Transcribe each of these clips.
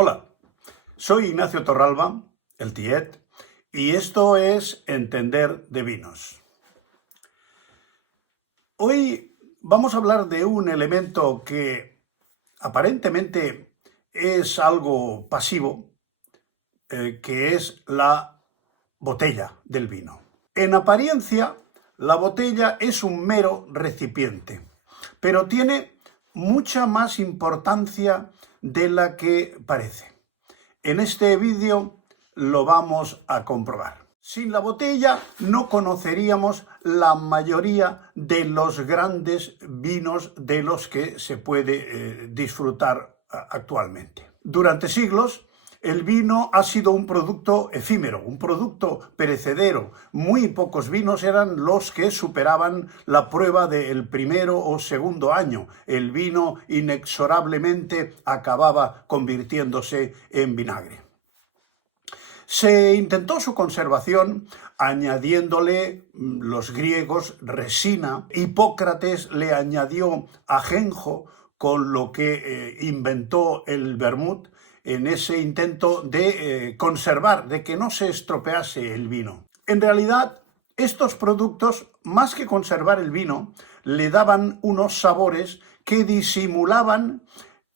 Hola, soy Ignacio Torralba, el Tiet, y esto es Entender de Vinos. Hoy vamos a hablar de un elemento que aparentemente es algo pasivo, que es la botella del vino. En apariencia, la botella es un mero recipiente, pero tiene mucha más importancia de la que parece. En este vídeo lo vamos a comprobar. Sin la botella no conoceríamos la mayoría de los grandes vinos de los que se puede disfrutar actualmente. Durante siglos, el vino ha sido un producto efímero, un producto perecedero. Muy pocos vinos eran los que superaban la prueba del primero o segundo año. El vino inexorablemente acababa convirtiéndose en vinagre. Se intentó su conservación añadiéndole los griegos resina. Hipócrates le añadió ajenjo, con lo que inventó el vermut, en ese intento de conservar, de que no se estropease el vino. En realidad, estos productos, más que conservar el vino, le daban unos sabores que disimulaban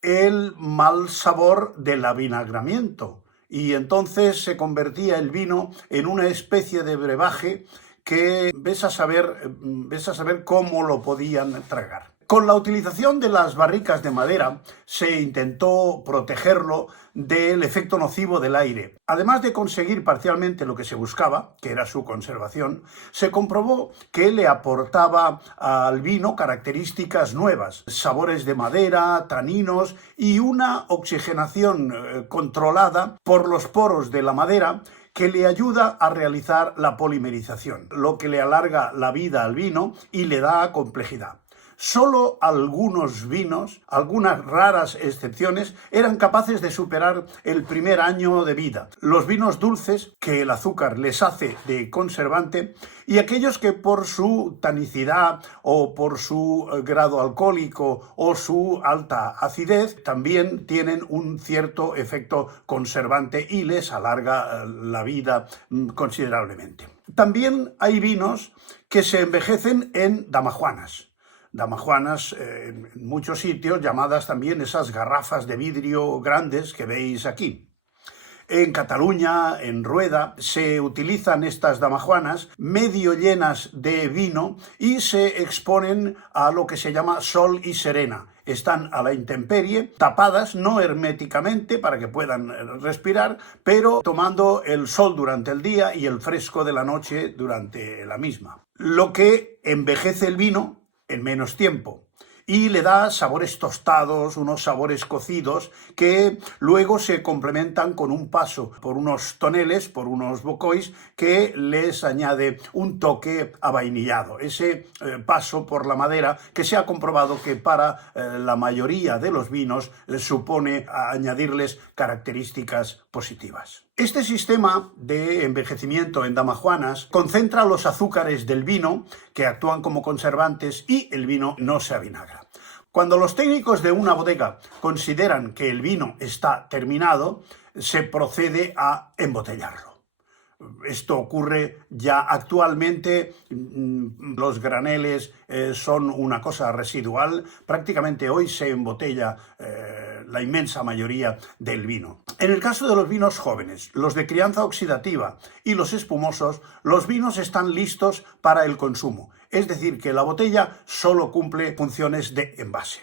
el mal sabor del avinagramiento, y entonces se convertía el vino en una especie de brebaje que ves a saber cómo lo podían tragar. Con la utilización de las barricas de madera se intentó protegerlo del efecto nocivo del aire. Además de conseguir parcialmente lo que se buscaba, que era su conservación, se comprobó que le aportaba al vino características nuevas, sabores de madera, taninos y una oxigenación controlada por los poros de la madera, que le ayuda a realizar la polimerización, lo que le alarga la vida al vino y le da complejidad. Solo algunos vinos, algunas raras excepciones, eran capaces de superar el primer año de vida. Los vinos dulces, que el azúcar les hace de conservante, y aquellos que por su tanicidad o por su grado alcohólico o su alta acidez también tienen un cierto efecto conservante y les alarga la vida considerablemente. También hay vinos que se envejecen en damajuanas. Damajuanas en muchos sitios, llamadas también esas garrafas de vidrio grandes que veis aquí. En Cataluña, en Rueda, se utilizan estas damajuanas medio llenas de vino y se exponen a lo que se llama sol y serena. Están a la intemperie, tapadas, no herméticamente para que puedan respirar, pero tomando el sol durante el día y el fresco de la noche durante la misma. Lo que envejece el vino en menos tiempo y le da sabores tostados, unos sabores cocidos que luego se complementan con un paso por unos toneles, por unos bocois, que les añade un toque avainillado. Ese paso por la madera que se ha comprobado que para la mayoría de los vinos supone añadirles características positivas. Este sistema de envejecimiento en damajuanas concentra los azúcares del vino, que actúan como conservantes, y el vino no se avinagra. Cuando los técnicos de una bodega consideran que el vino está terminado, se procede a embotellarlo. Esto ocurre ya actualmente. Los graneles son una cosa residual. Prácticamente hoy se embotella la inmensa mayoría del vino. En el caso de los vinos jóvenes, los de crianza oxidativa y los espumosos, los vinos están listos para el consumo. Es decir, que la botella solo cumple funciones de envase.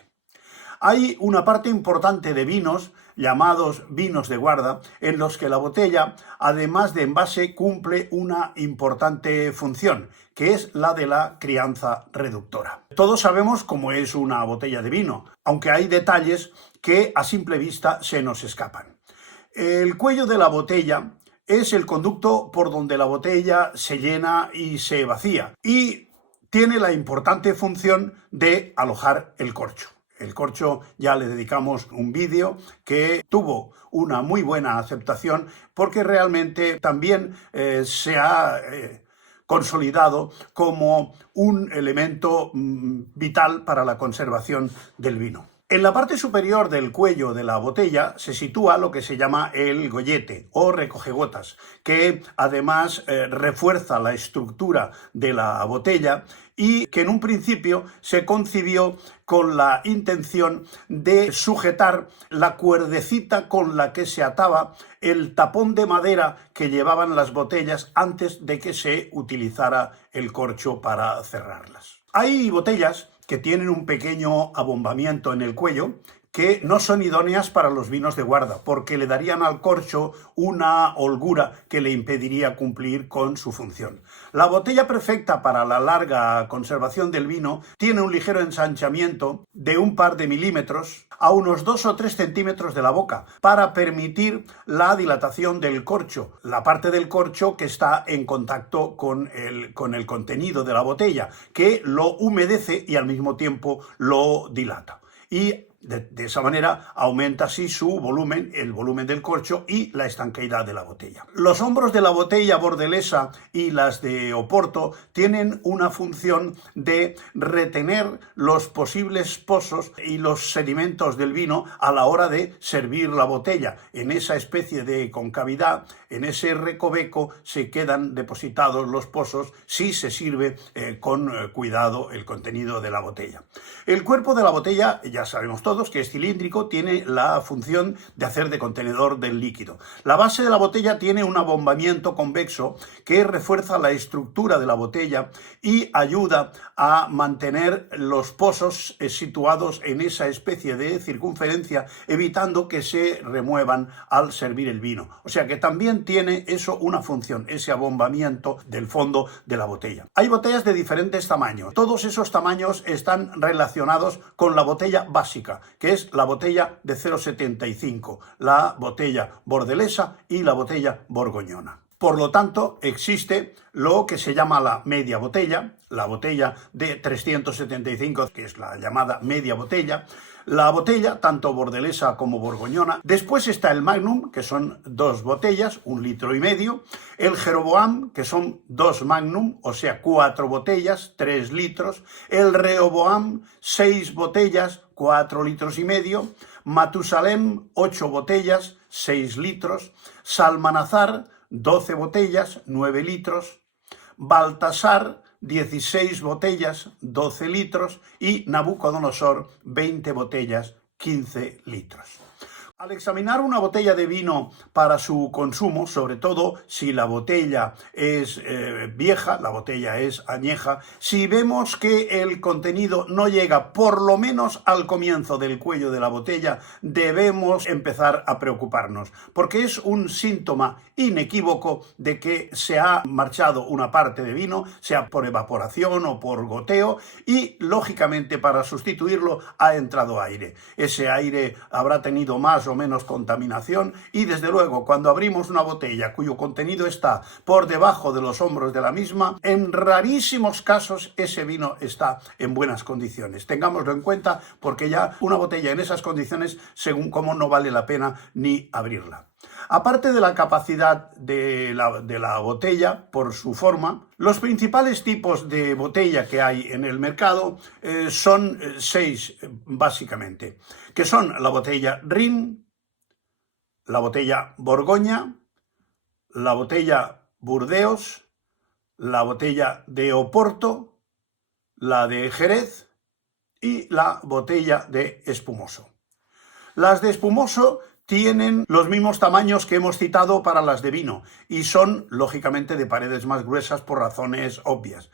Hay una parte importante de vinos, llamados vinos de guarda, en los que la botella, además de envase, cumple una importante función, que es la de la crianza reductora. Todos sabemos cómo es una botella de vino, aunque hay detalles que a simple vista se nos escapan. El cuello de la botella es el conducto por donde la botella se llena y se vacía, y tiene la importante función de alojar el corcho. El corcho ya le dedicamos un vídeo que tuvo una muy buena aceptación porque realmente también se ha consolidado como un elemento vital para la conservación del vino. En la parte superior del cuello de la botella se sitúa lo que se llama el gollete o recogegotas, que además refuerza la estructura de la botella y que en un principio se concibió con la intención de sujetar la cuerdecita con la que se ataba el tapón de madera que llevaban las botellas antes de que se utilizara el corcho para cerrarlas. Hay botellas que tienen un pequeño abombamiento en el cuello que no son idóneas para los vinos de guarda, porque le darían al corcho una holgura que le impediría cumplir con su función. La botella perfecta para la larga conservación del vino tiene un ligero ensanchamiento de un par de milímetros a unos 2 o 3 centímetros de la boca para permitir la dilatación del corcho, la parte del corcho que está en contacto con el contenido de la botella, que lo humedece y al mismo tiempo lo dilata. Y de esa manera aumenta así su volumen, el volumen del corcho y la estanqueidad de la botella. Los hombros de la botella bordelesa y las de Oporto tienen una función de retener los posibles pozos y los sedimentos del vino a la hora de servir la botella. En esa especie de concavidad, en ese recoveco, se quedan depositados los pozos si se sirve con cuidado el contenido de la botella. El cuerpo de la botella, ya sabemos todos que es cilíndrico, tiene la función de hacer de contenedor del líquido. La base de la botella tiene un abombamiento convexo que refuerza la estructura de la botella y ayuda a mantener los pozos situados en esa especie de circunferencia, evitando que se remuevan al servir el vino. O sea que también tiene eso una función, ese abombamiento del fondo de la botella. Hay botellas de diferentes tamaños. Todos esos tamaños están relacionados con la botella básica, que es la botella de 0,75, la botella bordelesa y la botella borgoñona. Por lo tanto, existe lo que se llama la media botella, la botella de 375, que es la llamada media botella, la botella, tanto bordelesa como borgoñona. Después está el Magnum, que son 2 botellas, 1,5 litros. El Jeroboam, que son 2 Magnum, o sea, 4 botellas, 3 litros. El Rehoboam, 6 botellas, 4,5 litros. Matusalem, 8 botellas, 6 litros. Salmanazar, 12 botellas, 9 litros. Baltasar, 16 botellas, 12 litros, y Nabucodonosor, 20 botellas, 15 litros. Al examinar una botella de vino para su consumo, sobre todo si la botella es vieja, la botella es añeja, si vemos que el contenido no llega por lo menos al comienzo del cuello de la botella, debemos empezar a preocuparnos, porque es un síntoma inequívoco de que se ha marchado una parte de vino, sea por evaporación o por goteo, y lógicamente para sustituirlo ha entrado aire. Ese aire habrá tenido más o menos contaminación y desde luego cuando abrimos una botella cuyo contenido está por debajo de los hombros de la misma, en rarísimos casos ese vino está en buenas condiciones. Tengámoslo en cuenta porque ya una botella en esas condiciones, según cómo, no vale la pena ni abrirla. Aparte de la capacidad de la botella por su forma, los principales tipos de botella que hay en el mercado son 6 básicamente, que son la botella Rin, la botella Borgoña, la botella Burdeos, la botella de Oporto, la de Jerez y la botella de espumoso. Las de espumoso tienen los mismos tamaños que hemos citado para las de vino y son, lógicamente, de paredes más gruesas por razones obvias.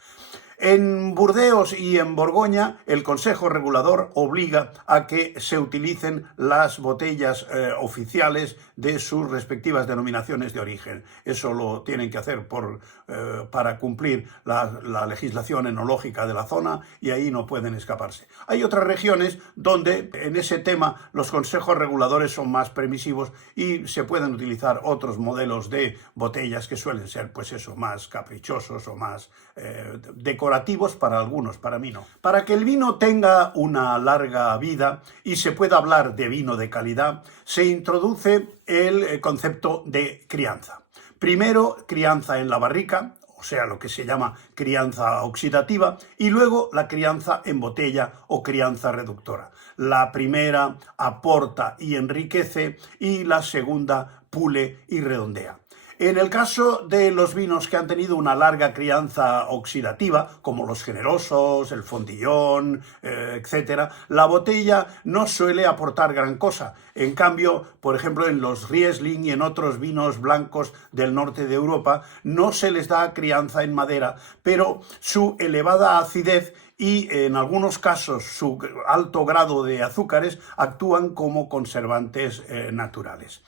En Burdeos y en Borgoña, el Consejo Regulador obliga a que se utilicen las botellas oficiales de sus respectivas denominaciones de origen. Eso lo tienen que hacer para cumplir la legislación enológica de la zona y ahí no pueden escaparse. Hay otras regiones donde en ese tema los consejos reguladores son más permisivos y se pueden utilizar otros modelos de botellas que suelen ser, pues eso, más caprichosos o más decorativos para algunos, para mí no. Para que el vino tenga una larga vida y se pueda hablar de vino de calidad, se introduce el concepto de crianza. Primero, crianza en la barrica, o sea, lo que se llama crianza oxidativa, y luego la crianza en botella o crianza reductora. La primera aporta y enriquece y la segunda pule y redondea. En el caso de los vinos que han tenido una larga crianza oxidativa, como los generosos, el fondillón, etc., la botella no suele aportar gran cosa. En cambio, por ejemplo, en los Riesling y en otros vinos blancos del norte de Europa, no se les da crianza en madera, pero su elevada acidez y en algunos casos su alto grado de azúcares actúan como conservantes naturales.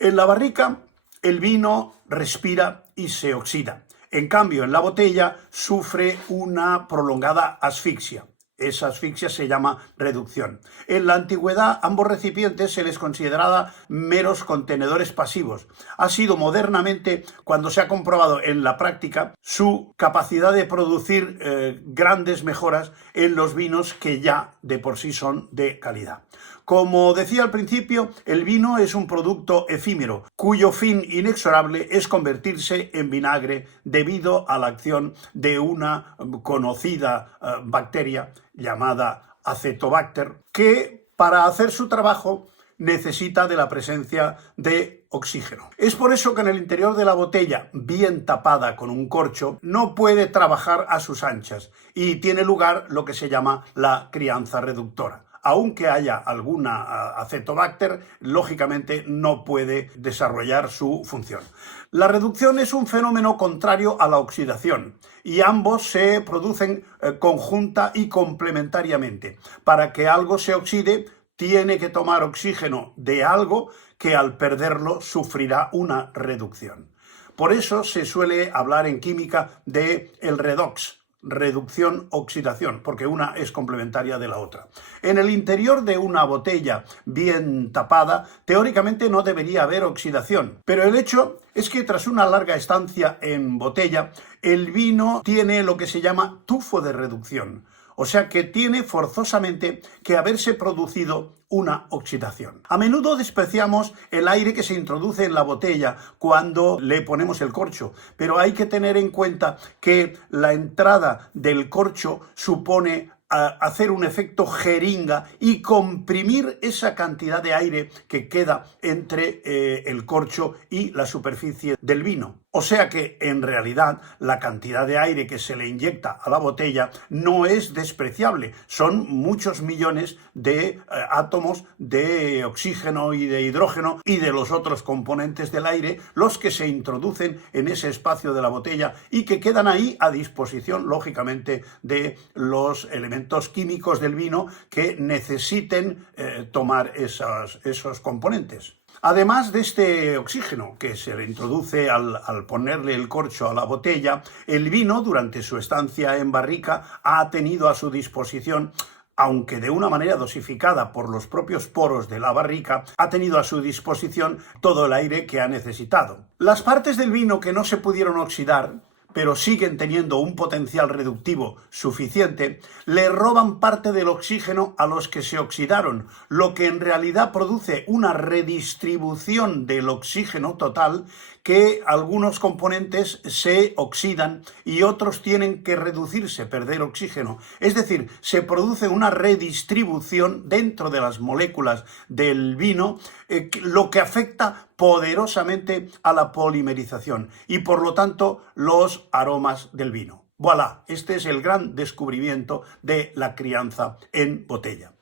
En la barrica, el vino respira y se oxida. En cambio, en la botella sufre una prolongada asfixia. Esa asfixia se llama reducción. En la antigüedad, ambos recipientes se les consideraba meros contenedores pasivos. Ha sido modernamente, cuando se ha comprobado en la práctica, su capacidad de producir grandes mejoras en los vinos que ya de por sí son de calidad. Como decía al principio, el vino es un producto efímero, cuyo fin inexorable es convertirse en vinagre debido a la acción de una conocida bacteria llamada Acetobacter, que para hacer su trabajo necesita de la presencia de oxígeno. Es por eso que en el interior de la botella, bien tapada con un corcho, no puede trabajar a sus anchas y tiene lugar lo que se llama la crianza reductora. Aunque haya alguna Acetobacter, lógicamente no puede desarrollar su función. La reducción es un fenómeno contrario a la oxidación y ambos se producen conjunta y complementariamente. Para que algo se oxide, tiene que tomar oxígeno de algo que al perderlo sufrirá una reducción. Por eso se suele hablar en química de el redox, reducción-oxidación, porque una es complementaria de la otra. En el interior de una botella bien tapada, teóricamente no debería haber oxidación, pero el hecho es que tras una larga estancia en botella, el vino tiene lo que se llama tufo de reducción. O sea que tiene forzosamente que haberse producido una oxidación. A menudo despreciamos el aire que se introduce en la botella cuando le ponemos el corcho, pero hay que tener en cuenta que la entrada del corcho supone hacer un efecto jeringa y comprimir esa cantidad de aire que queda entre el corcho y la superficie del vino. O sea que, en realidad, la cantidad de aire que se le inyecta a la botella no es despreciable. Son muchos millones de átomos de oxígeno y de hidrógeno y de los otros componentes del aire los que se introducen en ese espacio de la botella y que quedan ahí a disposición, lógicamente, de los elementos químicos del vino que necesiten tomar esos componentes. Además de este oxígeno que se le introduce al ponerle el corcho a la botella, el vino durante su estancia en barrica ha tenido a su disposición, aunque de una manera dosificada por los propios poros de la barrica, ha tenido a su disposición todo el aire que ha necesitado. Las partes del vino que no se pudieron oxidar, pero siguen teniendo un potencial reductivo suficiente, le roban parte del oxígeno a los que se oxidaron, lo que en realidad produce una redistribución del oxígeno total, que algunos componentes se oxidan y otros tienen que reducirse, perder oxígeno. Es decir, se produce una redistribución dentro de las moléculas del vino, lo que afecta poderosamente a la polimerización y por lo tanto los aromas del vino. Voilà, este es el gran descubrimiento de la crianza en botella.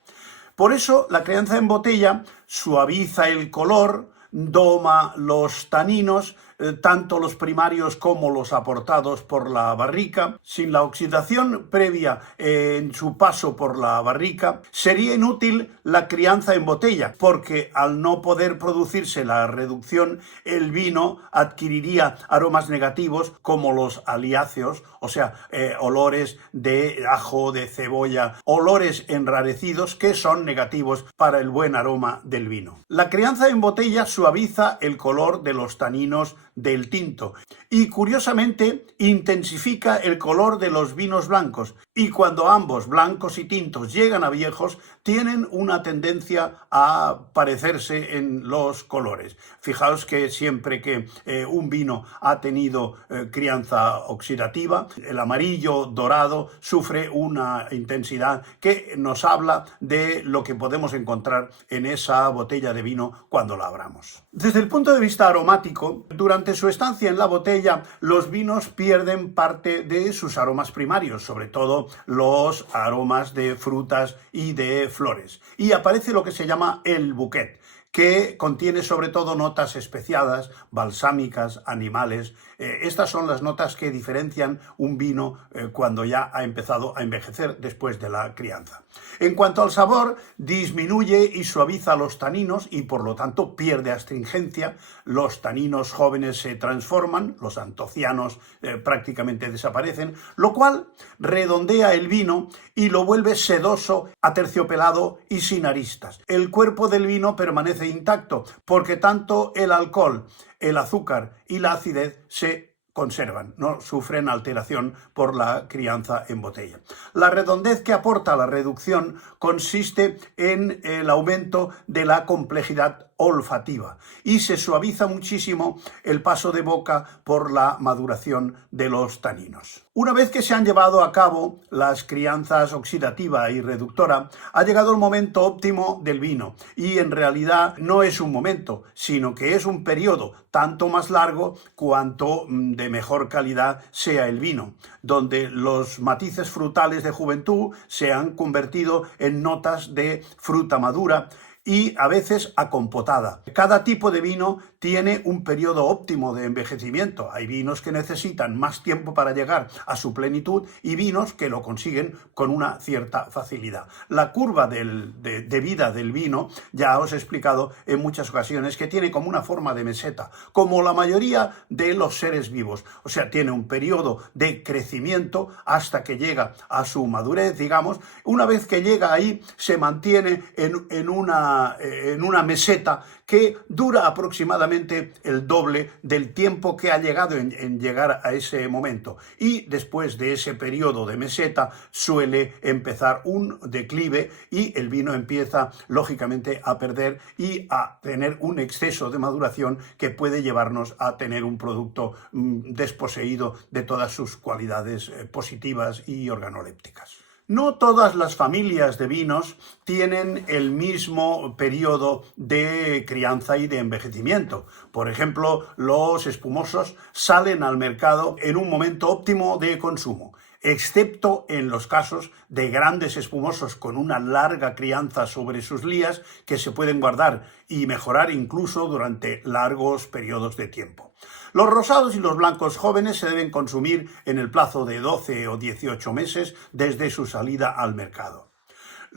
Por eso la crianza en botella suaviza el color, doma los taninos, tanto los primarios como los aportados por la barrica. Sin la oxidación previa en su paso por la barrica, sería inútil la crianza en botella, porque al no poder producirse la reducción, el vino adquiriría aromas negativos como los aliáceos, o sea, olores de ajo, de cebolla, olores enrarecidos que son negativos para el buen aroma del vino. La crianza en botella suaviza el color de los taninos del tinto y curiosamente intensifica el color de los vinos blancos, y cuando ambos, blancos y tintos, llegan a viejos, tienen una tendencia a parecerse en los colores. Fijaos que siempre que un vino ha tenido crianza oxidativa, el amarillo dorado sufre una intensidad que nos habla de lo que podemos encontrar en esa botella de vino cuando la abramos. Desde el punto de vista aromático, durante su estancia en la botella, los vinos pierden parte de sus aromas primarios, sobre todo los aromas de frutas y de flores. Y aparece lo que se llama el bouquet, que contiene sobre todo notas especiadas, balsámicas, animales. Estas son las notas que diferencian un vino cuando ya ha empezado a envejecer después de la crianza. En cuanto al sabor, disminuye y suaviza los taninos y por lo tanto pierde astringencia. Los taninos jóvenes se transforman, los antocianos prácticamente desaparecen, lo cual redondea el vino y lo vuelve sedoso, aterciopelado y sin aristas. El cuerpo del vino permanece intacto porque tanto el alcohol, el azúcar y la acidez se conservan, no sufren alteración por la crianza en botella. La redondez que aporta la reducción consiste en el aumento de la complejidad olfativa y se suaviza muchísimo el paso de boca por la maduración de los taninos. Una vez que se han llevado a cabo las crianzas oxidativa y reductora, ha llegado el momento óptimo del vino y en realidad no es un momento, sino que es un periodo tanto más largo cuanto de mejor calidad sea el vino, donde los matices frutales de juventud se han convertido en notas de fruta madura y a veces acompotada. Cada tipo de vino tiene un periodo óptimo de envejecimiento. Hay vinos que necesitan más tiempo para llegar a su plenitud y vinos que lo consiguen con una cierta facilidad. La curva de vida del vino, ya os he explicado en muchas ocasiones, que tiene como una forma de meseta, como la mayoría de los seres vivos. O sea, tiene un periodo de crecimiento hasta que llega a su madurez, digamos. Una vez que llega ahí, se mantiene en una meseta que dura aproximadamente el doble del tiempo que ha llegado en llegar a ese momento. Y después de ese periodo de meseta suele empezar un declive y el vino empieza lógicamente a perder y a tener un exceso de maduración que puede llevarnos a tener un producto desposeído de todas sus cualidades positivas y organolépticas. No todas las familias de vinos tienen el mismo periodo de crianza y de envejecimiento. Por ejemplo, los espumosos salen al mercado en un momento óptimo de consumo, excepto en los casos de grandes espumosos con una larga crianza sobre sus lías que se pueden guardar y mejorar incluso durante largos periodos de tiempo. Los rosados y los blancos jóvenes se deben consumir en el plazo de 12 o 18 meses desde su salida al mercado.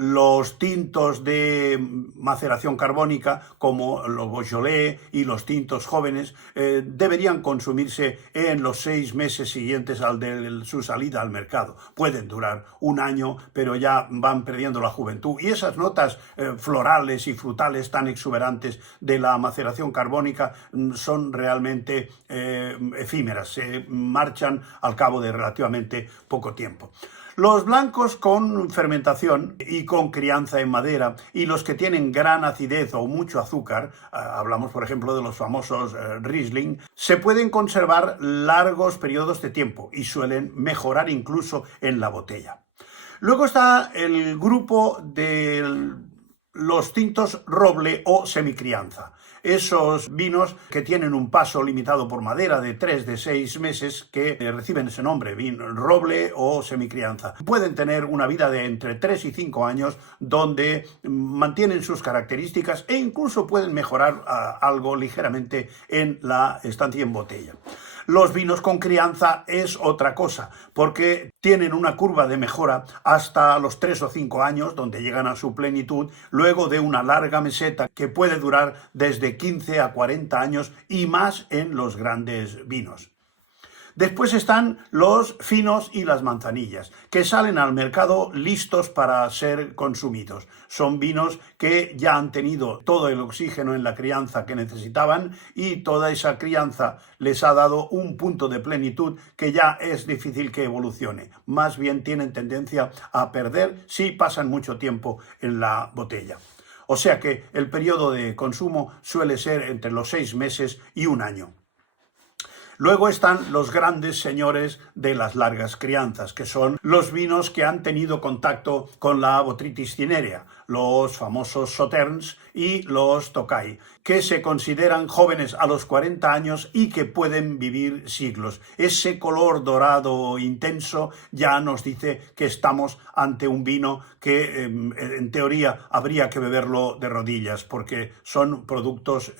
Los tintos de maceración carbónica, como los Beaujolais y los tintos jóvenes, deberían consumirse en los 6 meses siguientes al de su salida al mercado. Pueden durar un año, pero ya van perdiendo la juventud. Y esas notas florales y frutales tan exuberantes de la maceración carbónica son realmente efímeras, se marchan al cabo de relativamente poco tiempo. Los blancos con fermentación y con crianza en madera y los que tienen gran acidez o mucho azúcar, hablamos por ejemplo de los famosos Riesling, se pueden conservar largos periodos de tiempo y suelen mejorar incluso en la botella. Luego está el grupo de los tintos roble o semicrianza. Esos vinos que tienen un paso limitado por madera de 3 de 6 meses que reciben ese nombre, vino roble o semicrianza. Pueden tener una vida de entre 3 y 5 años donde mantienen sus características e incluso pueden mejorar algo ligeramente en la estancia en botella. Los vinos con crianza es otra cosa, porque tienen una curva de mejora hasta los 3 o 5 años, donde llegan a su plenitud, luego de una larga meseta que puede durar desde 15 a 40 años y más en los grandes vinos. Después están los finos y las manzanillas, que salen al mercado listos para ser consumidos. Son vinos que ya han tenido todo el oxígeno en la crianza que necesitaban y toda esa crianza les ha dado un punto de plenitud que ya es difícil que evolucione. Más bien tienen tendencia a perder si pasan mucho tiempo en la botella. O sea que el periodo de consumo suele ser entre los 6 meses y un año. Luego están los grandes señores de las largas crianzas, que son los vinos que han tenido contacto con la botrytis cinerea, los famosos Sauternes y los Tokay, que se consideran jóvenes a los 40 años y que pueden vivir siglos. Ese color dorado intenso ya nos dice que estamos ante un vino que en teoría habría que beberlo de rodillas porque son productos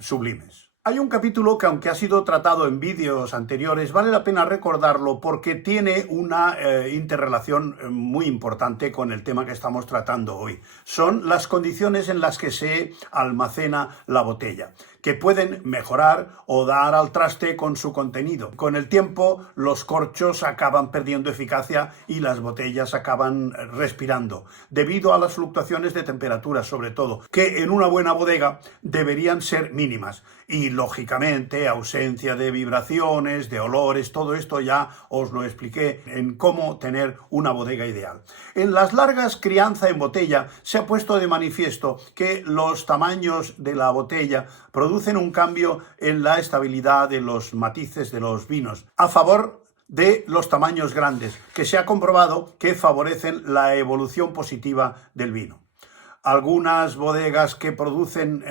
sublimes. Hay un capítulo que, aunque ha sido tratado en vídeos anteriores, vale la pena recordarlo porque tiene una interrelación muy importante con el tema que estamos tratando hoy. Son las condiciones en las que se almacena la botella, que pueden mejorar o dar al traste con su contenido. Con el tiempo, los corchos acaban perdiendo eficacia y las botellas acaban respirando, debido a las fluctuaciones de temperatura, sobre todo, que en una buena bodega deberían ser mínimas. Y, lógicamente, ausencia de vibraciones, de olores, todo esto ya os lo expliqué en cómo tener una bodega ideal. En las largas crianza en botella se ha puesto de manifiesto que los tamaños de la botella producen un cambio en la estabilidad de los matices de los vinos, a favor de los tamaños grandes, que se ha comprobado que favorecen la evolución positiva del vino. Algunas bodegas que producen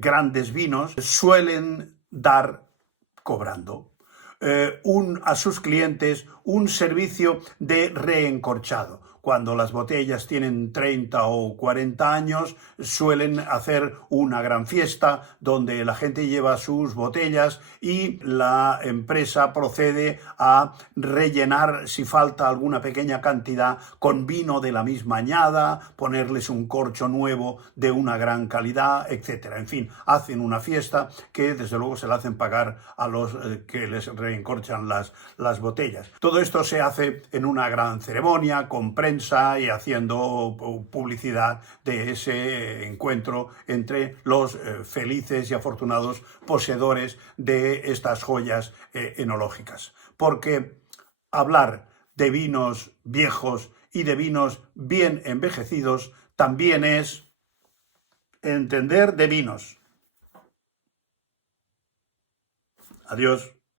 grandes vinos suelen dar cobrando a sus clientes un servicio de reencorchado. Cuando las botellas tienen 30 o 40 años, suelen hacer una gran fiesta donde la gente lleva sus botellas y la empresa procede a rellenar, si falta alguna pequeña cantidad, con vino de la misma añada, ponerles un corcho nuevo de una gran calidad, etc. En fin, hacen una fiesta que desde luego se la hacen pagar a los que les reencorchan las botellas. Todo esto se hace en una gran ceremonia, con prensa y haciendo publicidad de ese encuentro entre los felices y afortunados poseedores de estas joyas enológicas. Porque hablar de vinos viejos y de vinos bien envejecidos también es entender de vinos. Adiós.